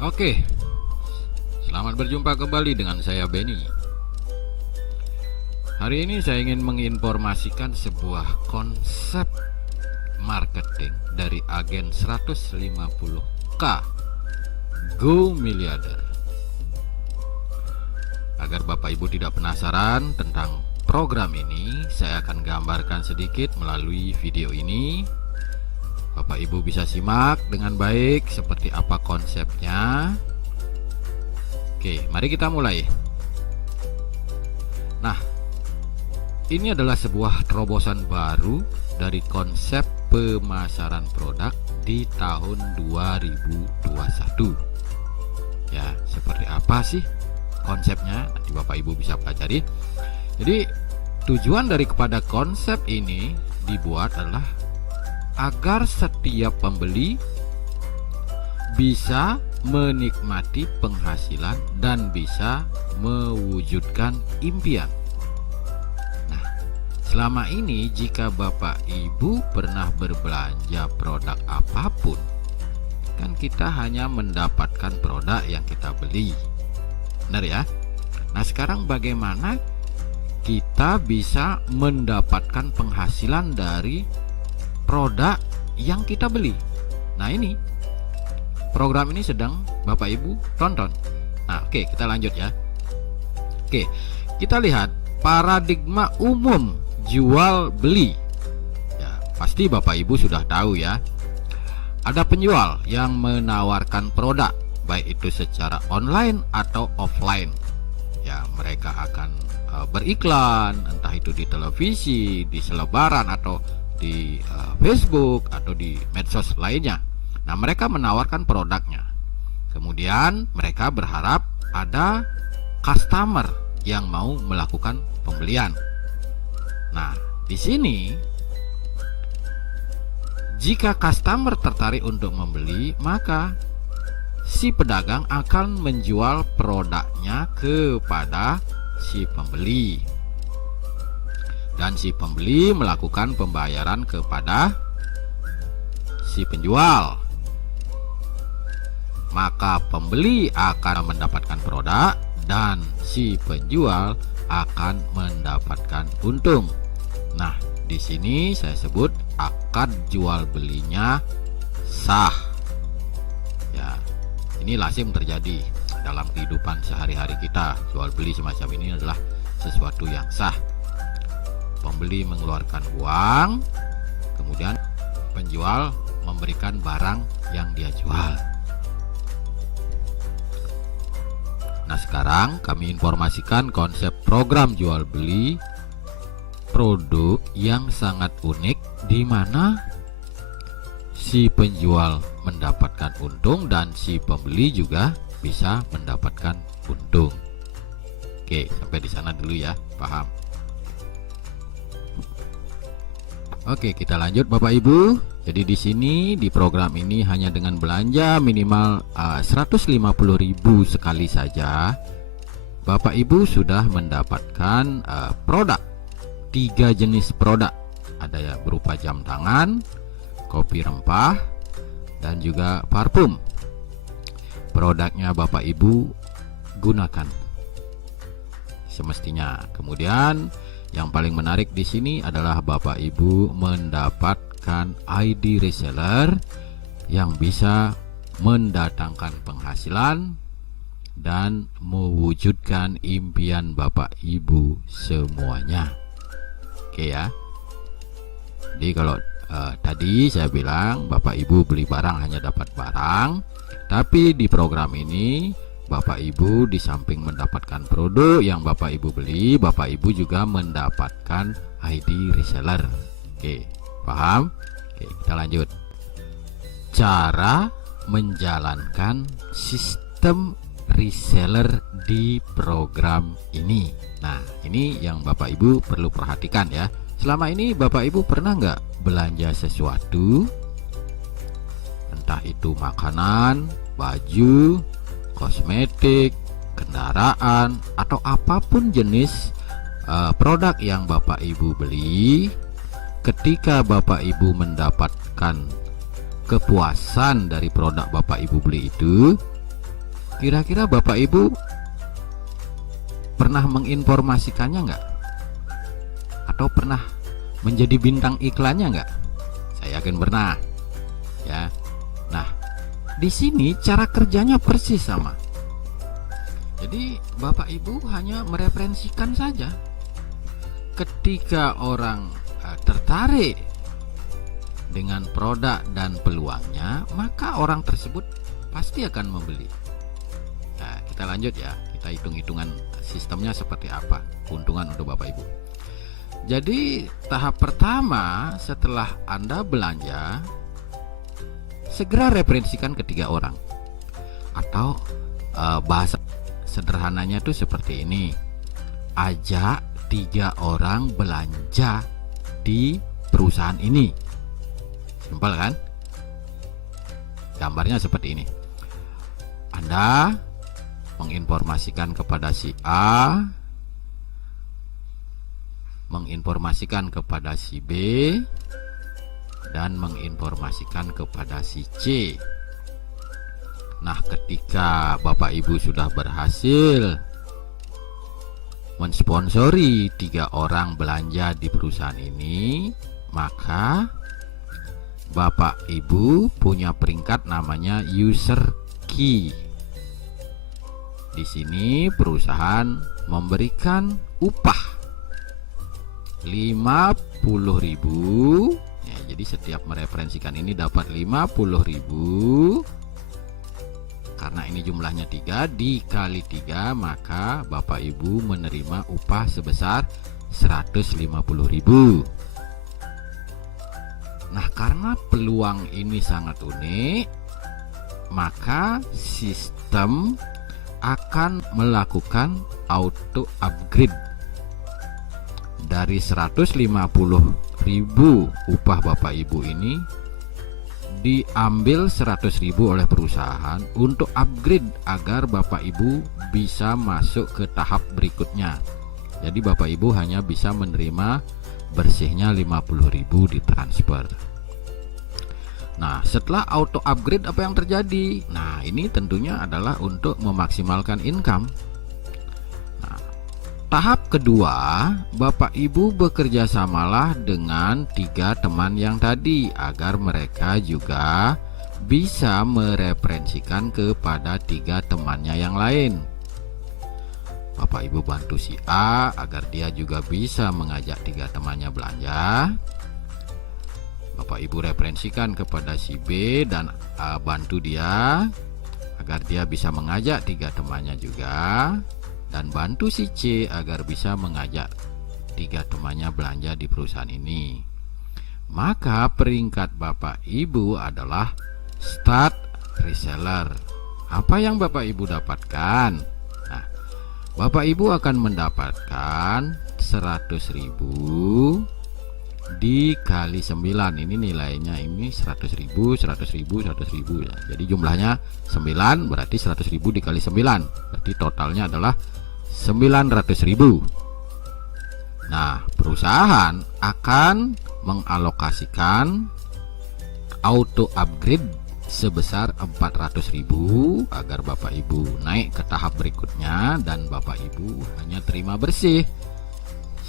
Oke, selamat berjumpa kembali dengan saya Benny. Hari ini saya ingin menginformasikan sebuah konsep marketing dari agen 150K Go Miliarder. Agar Bapak Ibu tidak penasaran tentang program ini, saya akan gambarkan sedikit melalui video ini. Bapak Ibu bisa simak dengan baik seperti apa konsepnya. Oke, mari kita mulai. Nah, ini adalah sebuah terobosan baru dari konsep pemasaran produk di tahun 2021. Ya, seperti apa sih konsepnya? Nanti Bapak Ibu bisa pelajari. Jadi, tujuan daripada konsep ini dibuat adalah agar setiap pembeli bisa menikmati penghasilan dan bisa mewujudkan impian. Nah, selama ini jika Bapak Ibu pernah berbelanja produk apapun, kan kita hanya mendapatkan produk yang kita beli. Benar ya? Nah, sekarang bagaimana kita bisa mendapatkan penghasilan dari produk yang kita beli? Nah, ini program ini sedang Bapak Ibu tonton. Nah, oke, kita lanjut ya. Oke, kita lihat paradigma umum jual beli. Ya, pasti Bapak Ibu sudah tahu ya. Ada penjual yang menawarkan produk, baik itu secara online atau offline. Ya, mereka akan beriklan, entah itu di televisi, di selebaran, atau di Facebook atau di medsos lainnya. Nah, mereka menawarkan produknya. Kemudian mereka berharap ada customer yang mau melakukan pembelian. Nah, di sini jika customer tertarik untuk membeli, maka si pedagang akan menjual produknya kepada si pembeli. Dan si pembeli melakukan pembayaran kepada si penjual. Maka pembeli akan mendapatkan produk dan si penjual akan mendapatkan untung. Nah, di sini saya sebut akad jual belinya sah. Ya, ini lazim terjadi dalam kehidupan sehari-hari kita. Jual beli semacam ini adalah sesuatu yang sah. Pembeli mengeluarkan uang, kemudian penjual memberikan barang yang dia jual. Nah, sekarang kami informasikan konsep program jual beli produk yang sangat unik, di mana si penjual mendapatkan untung dan si pembeli juga bisa mendapatkan untung. Oke, sampai di sana dulu ya, paham? Oke, kita lanjut Bapak Ibu. Jadi di sini di program ini hanya dengan belanja minimal 150.000 sekali saja, Bapak Ibu sudah mendapatkan produk. 3 jenis produk. Ada ya berupa jam tangan, kopi rempah, dan juga parfum. Produknya Bapak Ibu gunakan semestinya. Kemudian yang paling menarik di sini adalah Bapak Ibu mendapatkan ID reseller yang bisa mendatangkan penghasilan dan mewujudkan impian Bapak Ibu semuanya. Oke ya. Jadi kalau tadi saya bilang Bapak Ibu beli barang hanya dapat barang, tapi di program ini Bapak Ibu di samping mendapatkan produk yang Bapak Ibu beli, Bapak Ibu juga mendapatkan ID reseller. Oke, paham? Oke, kita lanjut. Cara menjalankan sistem reseller di program ini. Nah, ini yang Bapak Ibu perlu perhatikan ya. Selama ini Bapak Ibu pernah nggak belanja sesuatu, entah itu makanan, baju, kosmetik, kendaraan, atau apapun jenis produk yang Bapak Ibu beli. Ketika Bapak Ibu mendapatkan kepuasan dari produk Bapak Ibu beli itu, Kira-kira Bapak Ibu pernah menginformasikannya nggak? Atau pernah menjadi bintang iklannya nggak? Saya yakin pernah, ya. Nah, di sini cara kerjanya persis sama. Jadi Bapak Ibu hanya mereferensikan saja. Ketika orang tertarik dengan produk dan peluangnya, maka orang tersebut pasti akan membeli. Nah, kita lanjut ya, kita hitung-hitungan sistemnya seperti apa keuntungan untuk Bapak Ibu. Jadi tahap pertama, setelah Anda belanja, segera referensikan ketiga orang. Atau bahasa sederhananya itu seperti ini: ajak 3 orang belanja di perusahaan ini. Simpel kan? Gambarnya seperti ini. Anda menginformasikan kepada si A, menginformasikan kepada si B, dan menginformasikan kepada si C. Nah, ketika Bapak Ibu sudah berhasil mensponsori 3 orang belanja di perusahaan ini, maka Bapak Ibu punya peringkat namanya user key. Di sini perusahaan memberikan upah 50.000 ya, jadi setiap mereferensikan ini dapat 50.000. Karena ini jumlahnya 3 dikali 3, maka Bapak Ibu menerima upah sebesar 150.000. Nah, karena peluang ini sangat unik, maka sistem akan melakukan auto upgrade dari 150.000 upah Bapak Ibu ini, diambil 100.000 oleh perusahaan untuk upgrade agar Bapak Ibu bisa masuk ke tahap berikutnya. Jadi Bapak Ibu hanya bisa menerima bersihnya 50.000 ditransfer. Nah, setelah auto upgrade apa yang terjadi? Nah, ini tentunya adalah untuk memaksimalkan income. Nah, tahap kedua, Bapak Ibu bekerja samalah dengan 3 teman yang tadi agar mereka juga bisa mereferensikan kepada 3 temannya yang lain. Bapak Ibu bantu si A agar dia juga bisa mengajak 3 temannya belanja. Bapak Ibu referensikan kepada si B dan bantu dia agar dia bisa mengajak 3 temannya juga, dan bantu si C agar bisa mengajak 3 temannya belanja di perusahaan ini. Maka peringkat Bapak Ibu adalah start reseller. Apa yang Bapak Ibu dapatkan? Nah, Bapak Ibu akan mendapatkan 100.000 dikali 9. Ini nilainya ini 100.000, 100.000, 100.000 ya. Jadi jumlahnya 9, berarti 100.000 dikali 9, berarti totalnya adalah 900.000. Nah, perusahaan akan mengalokasikan auto upgrade sebesar 400.000 agar Bapak Ibu naik ke tahap berikutnya, dan Bapak Ibu hanya terima bersih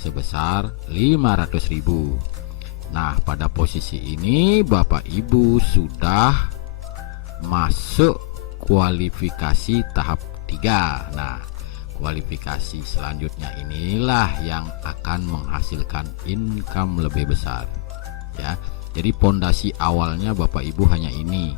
sebesar 500.000. Nah, pada posisi ini Bapak Ibu sudah masuk kualifikasi tahap 3. Nah, kualifikasi selanjutnya inilah yang akan menghasilkan income lebih besar ya. Jadi pondasi awalnya Bapak Ibu hanya ini,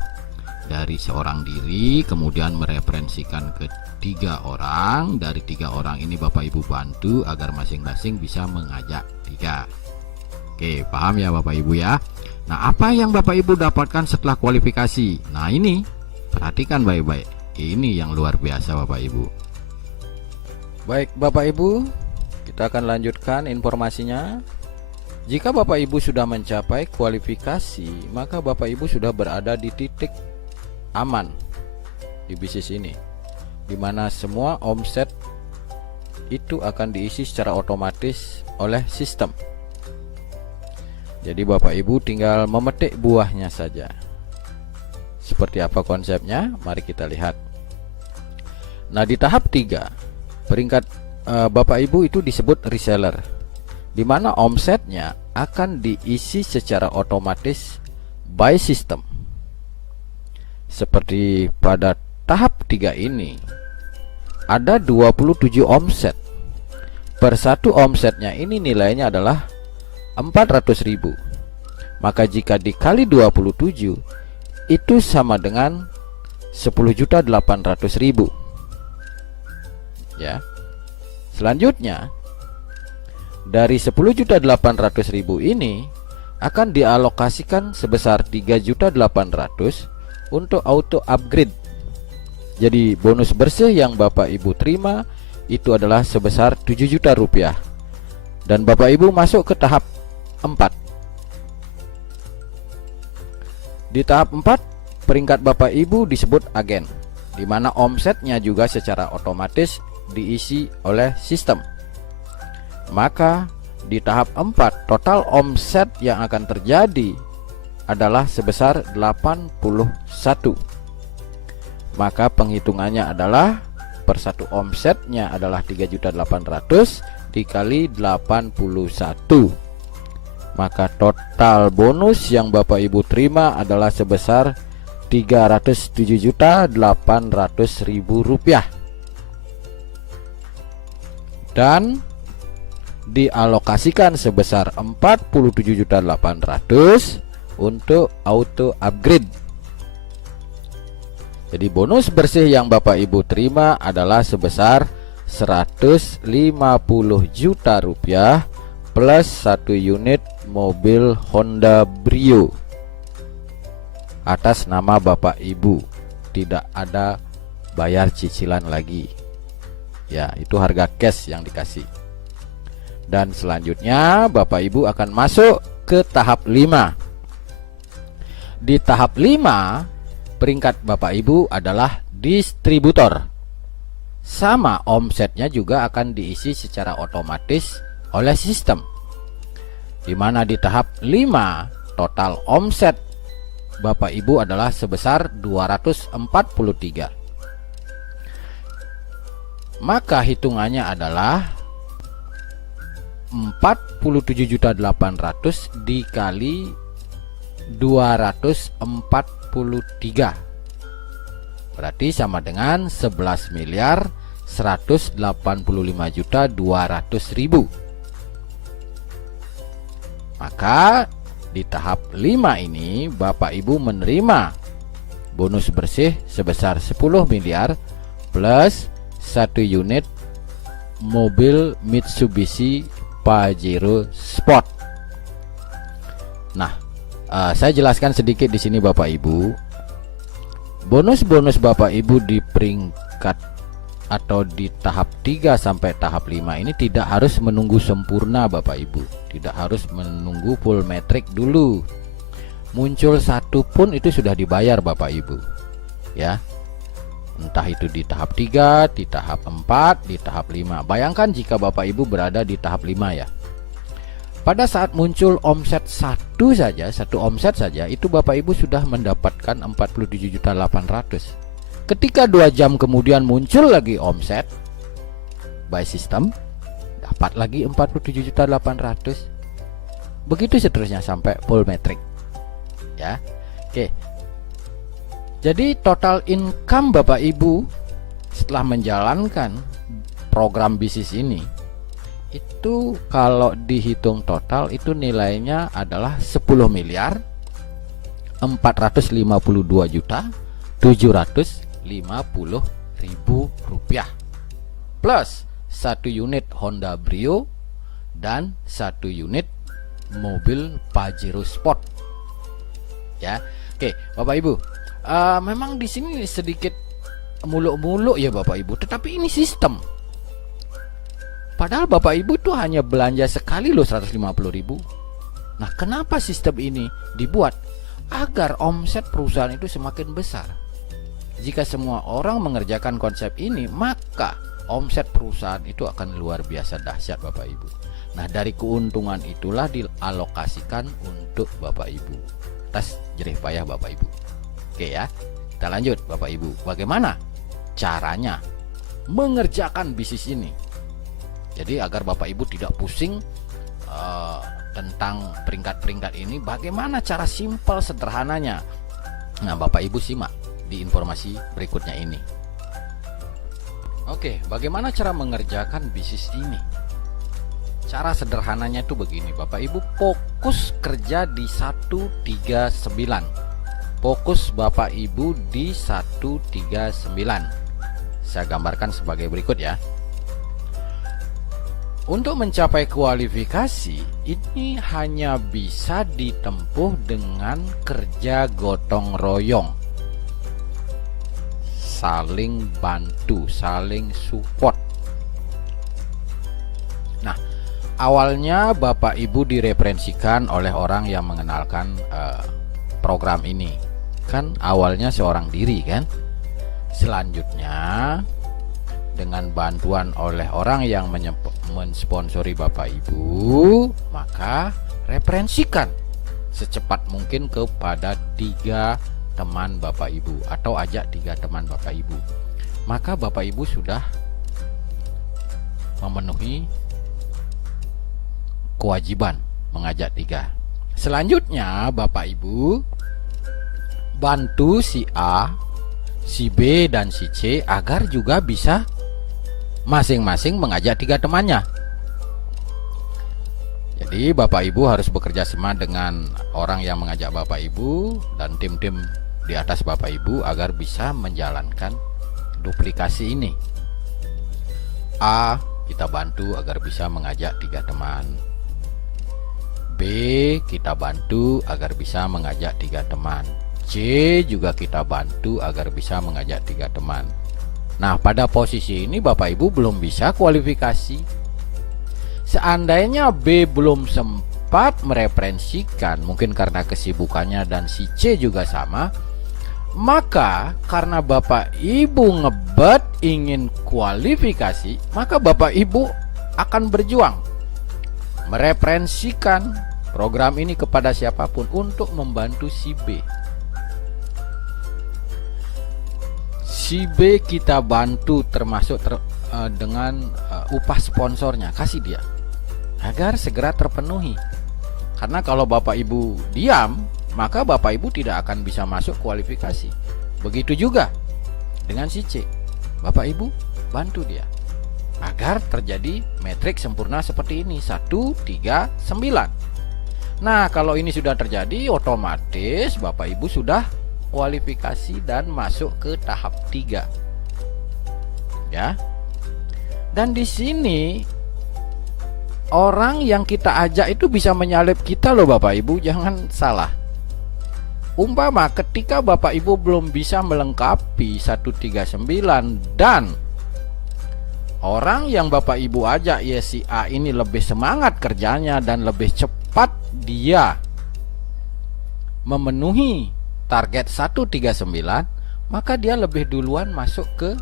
dari seorang diri, kemudian mereferensikan ke 3 orang. Dari 3 orang ini Bapak Ibu bantu agar masing-masing bisa mengajak 3. Oke, paham ya Bapak Ibu ya. Nah, apa yang Bapak Ibu dapatkan setelah kualifikasi? Nah, ini perhatikan baik-baik. Ini yang luar biasa Bapak Ibu. Baik Bapak Ibu, kita akan lanjutkan informasinya. Jika Bapak Ibu sudah mencapai kualifikasi, maka Bapak Ibu sudah berada di titik aman di bisnis ini, di mana semua omset itu akan diisi secara otomatis oleh sistem. Jadi Bapak Ibu tinggal memetik buahnya saja. Seperti apa konsepnya? Mari kita lihat. Nah, di tahap 3 peringkat Bapak Ibu itu disebut reseller, di mana omsetnya akan diisi secara otomatis by system. Seperti pada tahap 3 ini ada 27 omset. Per satu omsetnya ini nilainya adalah 400.000. Maka jika dikali 27 itu sama dengan 10.800.000. Ya. Selanjutnya dari 10.800.000 ini akan dialokasikan sebesar 3.800.000 untuk auto upgrade. Jadi bonus bersih yang Bapak Ibu terima itu adalah sebesar 7 juta rupiah. Dan Bapak Ibu masuk ke tahap 4. Di tahap 4 peringkat Bapak Ibu disebut agen, di mana omsetnya juga secara otomatis diisi oleh sistem. Maka di tahap 4 total omset yang akan terjadi adalah sebesar 81. Maka penghitungannya adalah per satu omsetnya adalah 3.800.000 dikali 81. Maka total bonus yang Bapak Ibu terima adalah sebesar 307.800.000 rupiah. Dan dialokasikan sebesar 47.800.000 untuk auto upgrade. Jadi bonus bersih yang Bapak Ibu terima adalah sebesar 150 juta rupiah plus 1 unit mobil Honda Brio atas nama Bapak Ibu. Tidak ada bayar cicilan lagi. Ya, itu harga cash yang dikasih. Dan selanjutnya Bapak Ibu akan masuk ke tahap 5. Di tahap 5 peringkat Bapak Ibu adalah distributor. Sama omsetnya juga akan diisi secara otomatis oleh sistem. Di mana di tahap 5 total omset Bapak Ibu adalah sebesar 243. Maka hitungannya adalah 47.800.000 dikali 243. Berarti sama dengan 11.185.200.000. Maka di tahap 5 ini Bapak Ibu menerima bonus bersih sebesar 10 miliar plus 1 unit mobil Mitsubishi Pajero Sport. Nah, saya jelaskan sedikit di sini Bapak Ibu. Bonus-bonus Bapak Ibu di peringkat atau di tahap 3 sampai tahap 5 ini tidak harus menunggu sempurna Bapak Ibu. Tidak harus menunggu full metric dulu. Muncul satu pun itu sudah dibayar Bapak Ibu. Ya. Entah itu di tahap 3, di tahap 4, di tahap 5. Bayangkan jika Bapak Ibu berada di tahap 5 ya. Pada saat muncul omset satu omset saja itu Bapak Ibu sudah mendapatkan 47.800.000. Ketika 2 jam kemudian muncul lagi omset by system, dapat lagi 47.800.000. Begitu seterusnya sampai full metric. Ya. Oke. Jadi total income Bapak Ibu setelah menjalankan program bisnis ini itu kalau dihitung total itu nilainya adalah 10 miliar 452.750.000 rupiah plus 1 unit Honda Brio dan 1 unit mobil Pajero Sport. Ya. Oke, Bapak Ibu. Memang di sini sedikit muluk-muluk ya Bapak Ibu, tetapi ini sistem. Padahal Bapak Ibu tuh hanya belanja sekali loh 150.000. Nah, kenapa sistem ini dibuat? Agar omset perusahaan itu semakin besar. Jika semua orang mengerjakan konsep ini, maka omset perusahaan itu akan luar biasa dahsyat Bapak Ibu. Nah, dari keuntungan itulah dialokasikan untuk Bapak Ibu atas jerih payah Bapak Ibu. Oke ya, kita lanjut Bapak Ibu. Bagaimana caranya? mengerjakan bisnis ini. Jadi agar Bapak Ibu tidak pusing tentang peringkat-peringkat ini, bagaimana cara simpel sederhananya. Nah, Bapak Ibu simak di informasi berikutnya ini. Oke, bagaimana cara mengerjakan bisnis ini? Cara sederhananya itu begini, Bapak Ibu, fokus kerja di 139. Fokus Bapak Ibu di 139. Saya gambarkan sebagai berikut ya. Untuk mencapai kualifikasi ini hanya bisa ditempuh dengan kerja gotong royong, saling bantu, saling support. Nah, awalnya Bapak Ibu direferensikan oleh orang yang mengenalkan program ini. Kan awalnya seorang diri kan. Selanjutnya dengan bantuan oleh orang yang mensponsori Bapak Ibu, maka referensikan secepat mungkin kepada 3 teman Bapak Ibu, atau ajak 3 teman Bapak Ibu. Maka Bapak Ibu sudah memenuhi kewajiban mengajak 3. Selanjutnya Bapak Ibu bantu si A, si B, dan si C agar juga bisa masing-masing mengajak 3 temannya. Jadi Bapak Ibu harus bekerja sama dengan orang yang mengajak Bapak Ibu dan tim-tim di atas Bapak Ibu agar bisa menjalankan duplikasi ini. A kita bantu agar bisa mengajak 3 teman. B kita bantu agar bisa mengajak 3 teman. C juga kita bantu agar bisa mengajak 3 teman. Nah, pada posisi ini Bapak Ibu belum bisa kualifikasi. Seandainya B belum sempat mereferensikan, mungkin karena kesibukannya, dan si C juga sama, maka karena Bapak Ibu ngebet ingin kualifikasi, maka Bapak Ibu akan berjuang mereferensikan program ini kepada siapapun untuk membantu si B. Si B kita bantu termasuk dengan upah sponsornya, kasih dia agar segera terpenuhi. Karena kalau Bapak Ibu diam, maka Bapak Ibu tidak akan bisa masuk kualifikasi. Begitu juga dengan si C, Bapak Ibu bantu dia agar terjadi metrik sempurna seperti ini, 139. Nah, kalau ini sudah terjadi, otomatis Bapak Ibu sudah kualifikasi dan masuk ke tahap 3. Ya. Dan di sini orang yang kita ajak itu bisa menyalip kita loh Bapak Ibu, jangan salah. Umpama ketika Bapak Ibu belum bisa melengkapi 139 dan orang yang Bapak Ibu ajak, ya si A ini lebih semangat kerjanya dan lebih cepat dia memenuhi target 139, maka dia lebih duluan masuk ke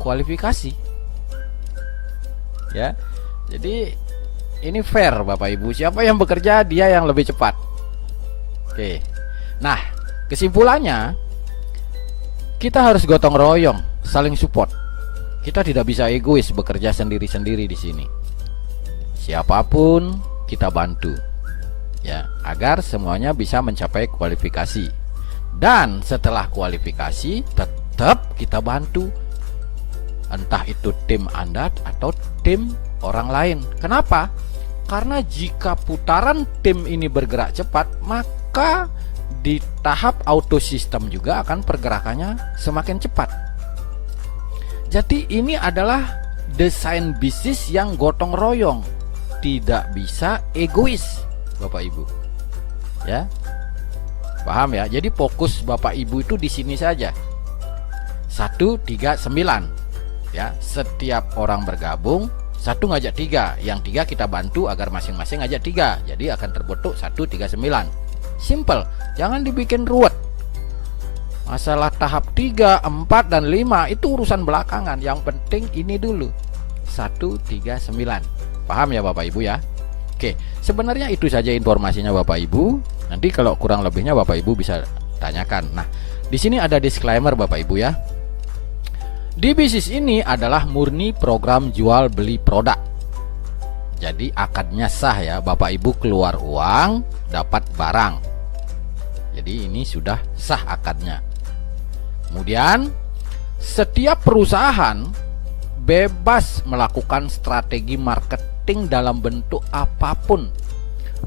kualifikasi. Ya. Jadi ini fair Bapak Ibu, siapa yang bekerja dia yang lebih cepat. Oke. Nah, kesimpulannya kita harus gotong royong, saling support. Kita tidak bisa egois bekerja sendiri-sendiri di sini. Siapapun kita bantu. Ya, agar semuanya bisa mencapai kualifikasi. Dan setelah kualifikasi tetap kita bantu, entah itu tim Anda atau tim orang lain. Kenapa? Karena jika putaran tim ini bergerak cepat, maka di tahap auto system juga akan pergerakannya semakin cepat. Jadi ini adalah desain bisnis yang gotong royong, tidak bisa egois Bapak Ibu. Ya. Paham ya? Jadi fokus Bapak Ibu itu di sini saja. 139. Ya, setiap orang bergabung, satu ngajak 3, yang 3 kita bantu agar masing-masing ngajak 3. Jadi akan terbentuk 139. Simple, jangan dibikin ruwet. Masalah tahap 3, 4 dan 5 itu urusan belakangan. Yang penting ini dulu. 139. Paham ya Bapak Ibu ya? Oke, sebenarnya itu saja informasinya Bapak Ibu. Nanti kalau kurang lebihnya Bapak Ibu bisa tanyakan. Nah, di sini ada disclaimer Bapak Ibu ya. Di bisnis ini adalah murni program jual beli produk. Jadi akadnya sah ya, Bapak Ibu keluar uang, dapat barang. Jadi ini sudah sah akadnya. Kemudian setiap perusahaan bebas melakukan strategi marketing dalam bentuk apapun,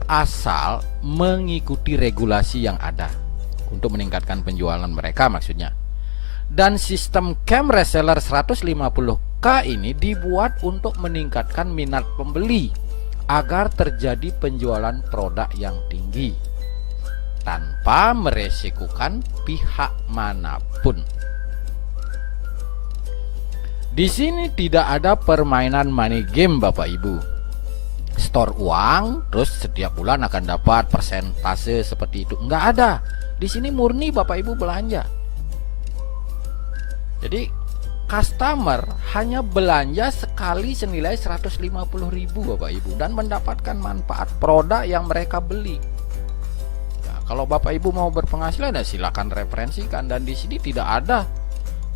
asal mengikuti regulasi yang ada untuk meningkatkan penjualan mereka maksudnya. Dan sistem camp reseller 150K ini dibuat untuk meningkatkan minat pembeli agar terjadi penjualan produk yang tinggi tanpa meresikukan pihak manapun. Di sini tidak ada permainan money game Bapak Ibu. Store uang terus setiap bulan akan dapat persentase seperti itu. Enggak ada. Di sini murni Bapak Ibu belanja. Jadi customer hanya belanja sekali senilai 150.000 Bapak Ibu dan mendapatkan manfaat produk yang mereka beli. Ya, kalau Bapak Ibu mau berpenghasilan ya silakan referensikan, dan di sini tidak ada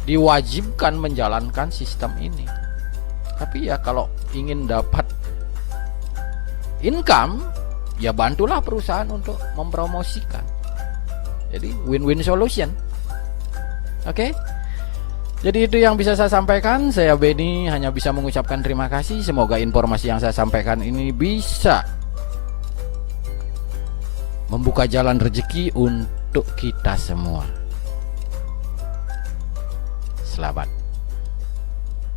diwajibkan menjalankan sistem ini. Tapi ya kalau ingin dapat income ya bantulah perusahaan untuk mempromosikan. Jadi win-win solution. Oke? Jadi itu yang bisa saya sampaikan. Saya Benny hanya bisa mengucapkan terima kasih. Semoga informasi yang saya sampaikan ini bisa membuka jalan rezeki untuk kita semua. Selamat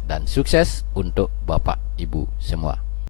dan sukses untuk Bapak Ibu semua.